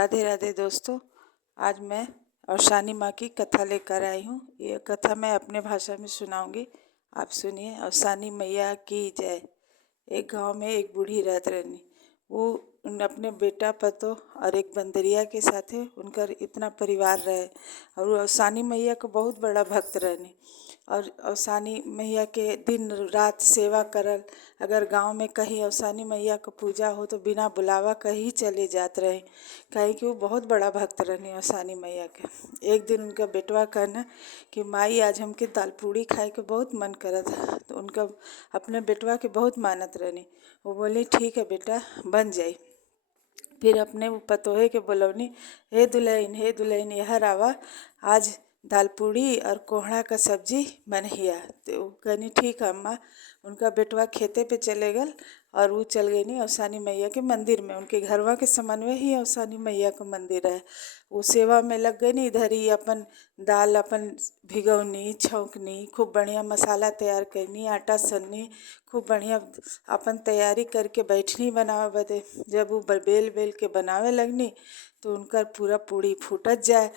राधे राधे दोस्तों। आज मैं औशानी माँ की कथा लेकर आई हूँ। ये कथा मैं अपने भाषा में सुनाऊंगी, आप सुनिए। औशानी मैया की जय। एक गांव में एक बूढ़ी रहत रहनी। वो अपने बेटा पतो और एक बंदरिया के साथे उनकर इतना परिवार रहे। और वो औशानी मैया को बहुत बड़ा भक्त रहनी। और औशानी मैया के दिन रात सेवा करल। अगर गांव में कहीं औशानी मैया को पूजा हो तो बिना बुलावा कहीं चले जात रहे, कहीं कि वो बहुत बड़ा भक्त रहनी औशानी मैया के। एक दिन उनका बेटवा कहना कि माई आज हमके दाल पूड़ी खाए के बहुत मन करत है। तो उनका अपने बेटवा के बहुत मानत रहनी। वो बोली ठीक है बेटा, बन जाई। फिर अपने वो पतोहे के बोलवनी, हे दुल्हन यहर आवा, आज दाल पूड़ी और कोहड़ा का सब्जी बनहिया। तो वो कहनी ठीक है अम्मा। उनका बेटवा खेते पे चले गल और वो चल गई नहीं औशानी मैया के मंदिर में। उनके घरवा के समन्वय ही औशानी मैया का मंदिर है। वो सेवा में लग गई नहीं। इधर ही अपन दाल अपन भिगौनी छौंकनी, खूब बढ़िया मसाला तैयार करनी, आटा सननी, खूब बढ़िया अपन तैयारी करके बैठनी बनावे बदे। जब वो बेल बेल के बनावे लगनी तो उनकर पूरा पूड़ी फूटत जाए।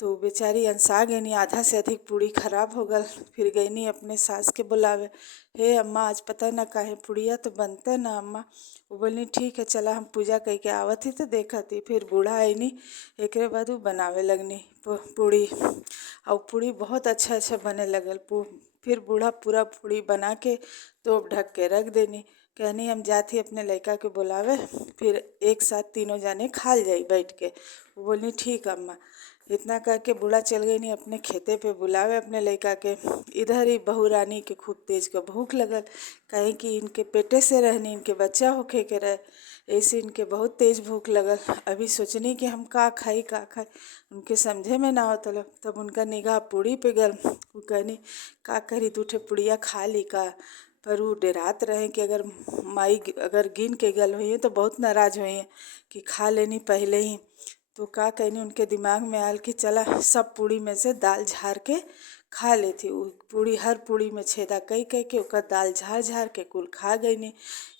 तो बेचारी अनसा गईनी, आधा से अधिक पूड़ी खराब हो गल। फिर गईनी अपने सास के बुलावे, हे अम्मा आज पता ना काहे पुड़िया तो बनते ना अम्मा। वो बोलनी ठीक है चला हम पूजा कह के आवत ही तो देखा थी। फिर बूढ़ा आईनी, एक बाद वो बनावे लगनी पूड़ी। और पूड़ी बहुत अच्छा बने लगल। फिर बूढ़ा पूरा पूड़ी बना के तोप ढक के रख देनी। कहनी हम जाती अपने लड़का के बुलावे, फिर एक साथ तीनों जाने खाल जाई बैठ के। वो बोली ठीक अम्मा। इतना करके बूढ़ा चल गई नहीं अपने खेते पे बुलावे अपने लड़का के। इधर ही बहू रानी के खूब तेज का भूख लगल, कहीं कि इनके पेटे से रहनी, इनके बच्चा होके के रहे। ऐसे इनके बहुत तेज भूख लगल। अभी सोचनी कि हम का खाई उनके समझे में ना होता। तब उनका निगाह पूड़ी पे गल। वो कहनी का करी दूठे पुड़िया खा ली का। पर वो डेरात रहे कि अगर माई अगर गिन के गल हुई है तो बहुत नाराज हुई है कि खा लेनी पहले ही। तो का कहनी उनके दिमाग में आयल कि चला सब पूड़ी में से दाल झाड़ के खा लेती। वो पूड़ी हर पूड़ी में छेदा कई कई के ओकर दाल झाड़ झाड़ के कुल खा गई नी।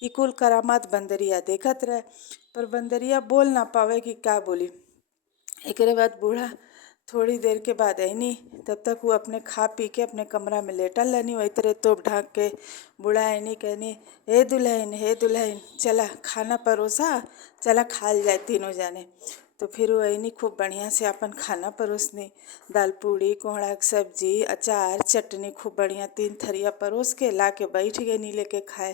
ई कुल करामात बंदरिया देखत रहे, पर बंदरिया बोल ना पावे कि का बोली। एक बाद बूढ़ा थोड़ी देर के बाद आईनी। तब तक वो अपने खा पी के अपने कमरा में लेटल रहनी। वही तरह तोप ढाक के बूढ़ा आईनी कहनी, हे दुल्हन चला खाना परोसा, चला खाल जाए तीनों जाने। तो फिर वो आईनी खूब बढ़िया से अपन खाना परोसनी। दाल पूड़ी कोहड़ा की सब्जी अचार चटनी खूब बढ़िया 3 थरिया परोस के ला के बैठ गई नी लेके खाए।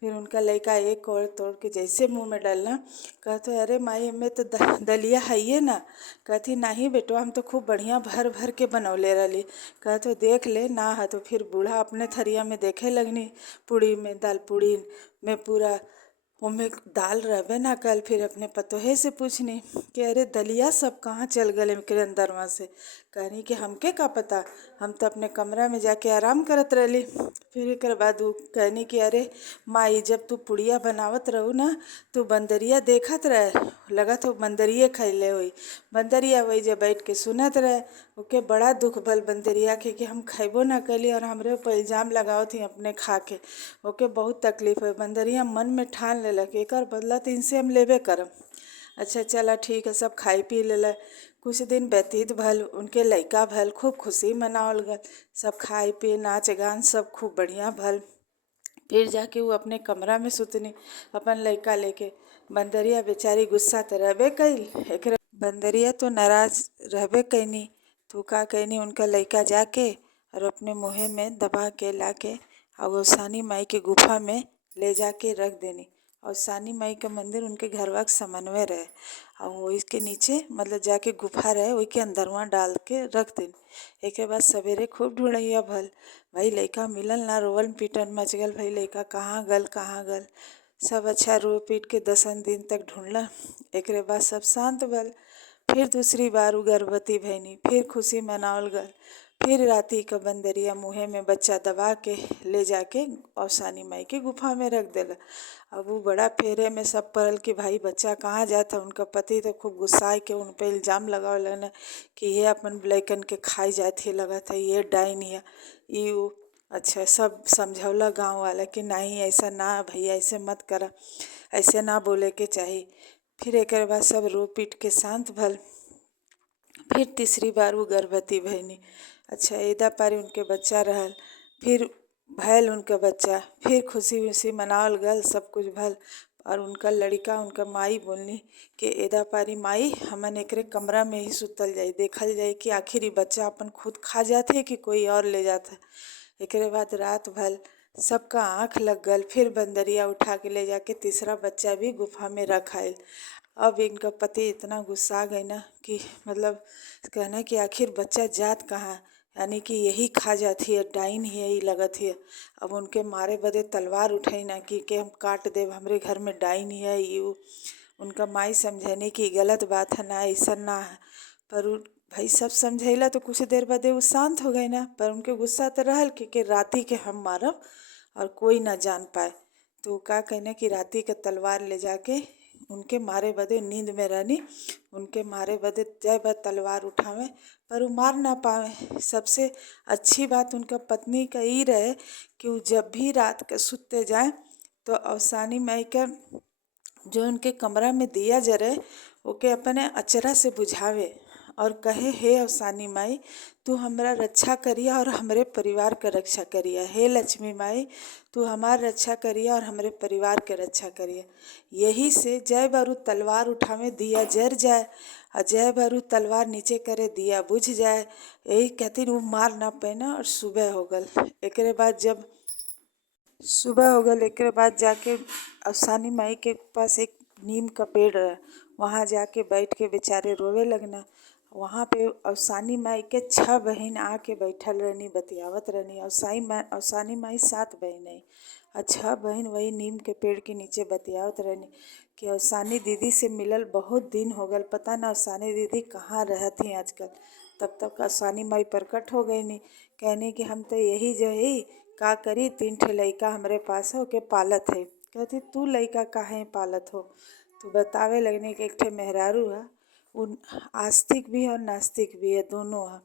फिर उनका लड़का एक कोड़ तोड़ के जैसे मुंह में डालना, कहते अरे माई हमें तो दलिया है ना। कहती नहीं बेटवा हम तो खूब बढ़िया भर भर के बनौले रही। कहते देख ले ना है। तो फिर बूढ़ा अपने थरिया में देखे लगनी पूड़ी में, दाल पूड़ी में पूरा उनमें दाल रहबे ना कल। फिर अपने पतोहे से पूछनी कि अरे दलिया सब कहाँ चल गए के अंदरवा से। कहनी कि हमके का पता, हम तो अपने कमरा में जाके आराम करत रहली। फिर एक बाद वो कहनी कि अरे माई जब तू पुड़िया बनावत रहू ना तो बंदरिया देखत रहे, लगा तो बंदरिए खैले हुई। बंदरिया वही जब बैठ के सुनत रहे। ओके बड़ा दुख भल बंदरिया के कि हम खैबो ना कैली और हमरे ऊपर इल्जाम लगाओ थी अपने खा के। ओके बहुत तकलीफ है। बंदरिया मन में ठान लेलक एकर बदला तो इनसे हम लेबे करम। अच्छा चला ठीक है, सब खाई पी लेला। कुछ दिन व्यतीत भल, उनके लइका भल, खूब खुशी मनावल गल। सब खाए पिए नाच गान सब खूब बढ़िया भल। फिर जाके वो अपने कमरा में सुतनी अपन लइका लेके। बंदरिया बेचारी गुस्सा तो रहबे कइल। एकरे बंदरिया तो नाराज रहबे कैनी। तो का कैनी उनका लइका जाके और अपने मुँहे में दबा के लाके और औशानी माई के गुफा में ले जाके रख देनी। और सानी माई का मंदिर उनके घरवा के समन्वय रहे और वो इसके नीचे मतलब जाके गुफा रहे वही के अंदरवा डाल के रख देनी। एक बाद सवेरे खूब ढूंढैया भल, भाई लइका मिलल ना, रोवन पीटन मच गल, भाई लइका कहाँ गल। सब अच्छा रो पीट के 10 दिन तक ढूंढला। एक बाद सब शांत भल। फिर दूसरी बार उ गर्भवती भैनी, फिर खुशी मनावल गल। फिर राती का बंदरिया मुँहे में बच्चा दबा के ले जाके औशानी माई के गुफा में रख देला। अब वो बड़ा फेरे में सब पड़ल कि भाई बच्चा कहाँ जाता। उनका पति तो खूब गुस्साए के उन पे इल्जाम लगावलन कि ये अपन लइकन के खाई जाती है, लगा था ये डाइन है ई उ। अच्छा सब समझौला गांव वाला कि नहीं ऐसा ना भैया, ऐसे मत करा, ऐसे ना बोले के चाहिए। फिर एक बाद सब रो पीट के शांत भल। फिर तीसरी बार वो गर्भवती भईनी। अच्छा एदा पारी उनके बच्चा रहल। फिर भैल उनका बच्चा। फिर खुशी उसी मनावल गल, सब कुछ भल। और उनका लड़का उनका माई बोलनी कि एदा पारी माई हमन एकरे कमरा में ही सुतल जाई, देखल जाई कि आखिर ई बच्चा अपन खुद खा जाते कि कोई और ले जाता। एकरे बाद रात भल सबका आँख लग गल। फिर बंदरिया उठा के ले जाके तीसरा बच्चा भी गुफा में रख आइल। अब इनका पति इतना गुस्सा गई ना कि मतलब कहना कि आखिर बच्चा जात कहाँ, यानी कि यही खा जाती है, डाइन ही यही लगत है। अब उनके मारे बदे तलवार उठाई ना कि हम काट देव, हमरे घर में डाइन ही है यू। उनका माई समझने की गलत बात है, ना ऐसा ना है। पर भाई सब समझैला तो कुछ देर बदे वो शांत हो गई ना। पर उनके गुस्सा तो रहल कि राती के हम मारब और कोई ना जान पाए। तो का कहना कि राती के तलवार ले जाके उनके मारे बदे नींद में रहनी, उनके मारे बदे जय बार तलवार उठावे पर वो मार ना पावे। सबसे अच्छी बात उनका पत्नी का ई रहे कि वो जब भी रात के सुते जाए तो अवसानी माई के जो उनके कमरा में दिया जरे ओके अपने अचरा से बुझावे और कहे हे अवसानी माई तू हमरा रक्षा करिया और हमरे परिवार के रक्षा करिया। हे लक्ष्मी माई तू हमार रक्षा करिया और हमरे परिवार के रक्षा करिया। यही से जय बारू तलवार उठावे दिया जर जाए और जय बारू तलवार नीचे करे दिया बुझ जाए। यही कहती वो मार ना पैना। और सुबह हो गल। एकरे बाद जब सुबह हो गल एकरे बाद जाके अवसानी माई के पास एक नीम का पेड़ रहा, वहाँ जाके बैठ के बेचारे रोवे लगना। वहाँ पे अवसानी माई के 6 बहन आके बैठल रहनी, बतियावत रहनी। अवसानी माई 7 बहन है और 6 बहन वही नीम के पेड़ के नीचे बतियावत रहनी कि अवसानी दीदी से मिलल बहुत दिन हो गल, पता ना अवसानी दीदी कहाँ रहती आजकल। तब तक अवसानी माई प्रकट हो गई नी, कहने कि हम तो यही जो है का करी 3 ठे लइका हमरे पास हो के पालत है। कहती तू लइका काहे पालत हो। तो बतावे लगने कि एक ठे मेहरारू है, वो आस्तिक भी है और नास्तिक भी है, दोनों है।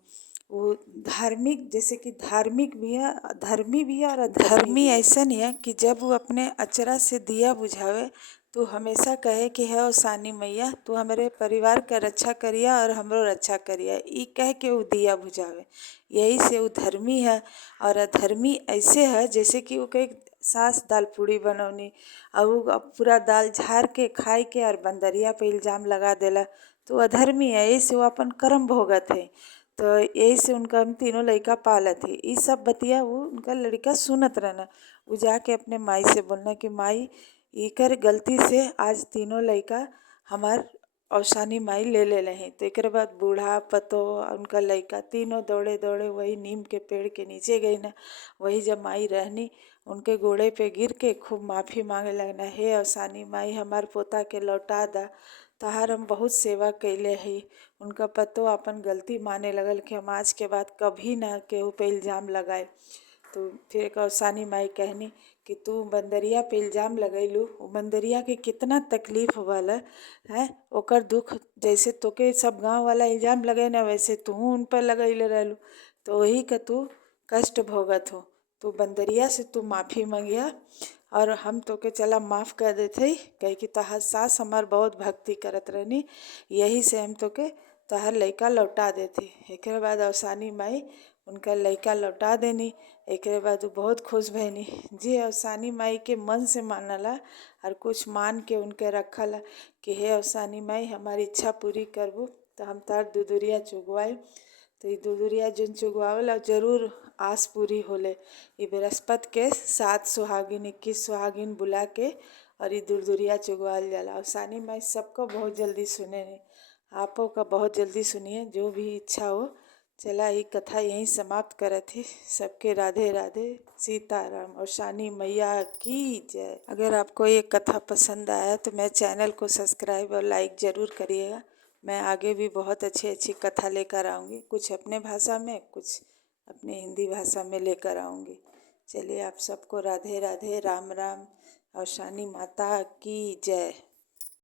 वो धार्मिक जैसे कि धार्मिक भी है, धर्मी भी है और अधर्मी ऐसा नहीं है कि जब वो अपने अचरा से दिया बुझावे तो हमेशा कहे कि है अवसानी मैया तू हमारे परिवार का रक्षा करिया और हमरो रक्षा करिया, ई कह के वो दिया बुझावे। यही से वो धर्मी है। और अधर्मी ऐसे है जैसे कि वो कहे सास दाल पूड़ी बनौनी और वो पूरा दाल झाड़ के खाए के और बंदरिया पे इल्जाम लगा देला तो अधर्मी है। यही से वो अपन कर्म भोगत है। तो यही से उनका हम तीनों लड़का पालत है। ये सब बतिया वो उनका लड़का सुनत रहना। वो जाके अपने माई से बोलना कि माई इकर गलती से आज तीनों लड़का हमार अवसानी माई ले रही। तो एक बाद बूढ़ा पतो उनका लड़का तीनों दौड़े दौड़े वही नीम के पेड़ के नीचे गई ना। वही जब माई रहनी उनके गोड़े पे गिर के खूब माफ़ी मांगे लगना, हे अवसानी माई हमार पोता के लौटा दा, तहार हम बहुत सेवा कैले ही। उनका पतो अपन गलती माने लगल कि हम आज के बाद कभी ना केहू पे इल्ज़ाम लगाए। तो फिर एक अवसानी माई कहनी कि तू बंदरिया पे इल्ज़ाम लगैलू, बंदरिया के कितना तकलीफ वाला है, ओकर दुख जैसे तोके सब गांव वाला इल्ज़ाम लगे ना वैसे तू उन पर लगैले रहलू, तो वही का तू कष्ट भोगत हो। तो बंदरिया से तू माफ़ी मांगिया और हम तोके चला माफ़ कर देते कहे कि तहार सास हमार बहुत भक्ति करत रहनी, यही से हम तोके तहार लइका लौटा देती। एक बाद अवसानी माई उनका लइका लौटा देनी। एक बाद वो बहुत खुश भैनी। जे अवसानी माई के मन से मानला और कुछ मान के उनके रखला कि हे अवसानी माई हमारी इच्छा पूरी करबू तो हम तार दुदुरिया चुगवाई। तो ये दुदुरिया जोन चुगवावला जरूर आस पूरी होले। ये बृहस्पति के 7 सुहागिन 21 सुहागिन बुला के और ये दुदुरिया चुगवाल जाला। अवसानी माई सबको बहुत जल्दी सुने नहीं, आपो का बहुत जल्दी सुनिए जो भी इच्छा हो। चला ये कथा यहीं समाप्त करत थी। सबके राधे राधे, सीताराम, अवसानी मैया की जय। अगर आपको ये कथा पसंद आया तो मेरे चैनल को सब्सक्राइब और लाइक ज़रूर करिएगा। मैं आगे भी बहुत अच्छी अच्छी कथा लेकर आऊँगी, कुछ अपने भाषा में कुछ अपने हिंदी भाषा में लेकर आऊँगी। चलिए आप सबको राधे राधे, राम राम, अवसानी माता की जय।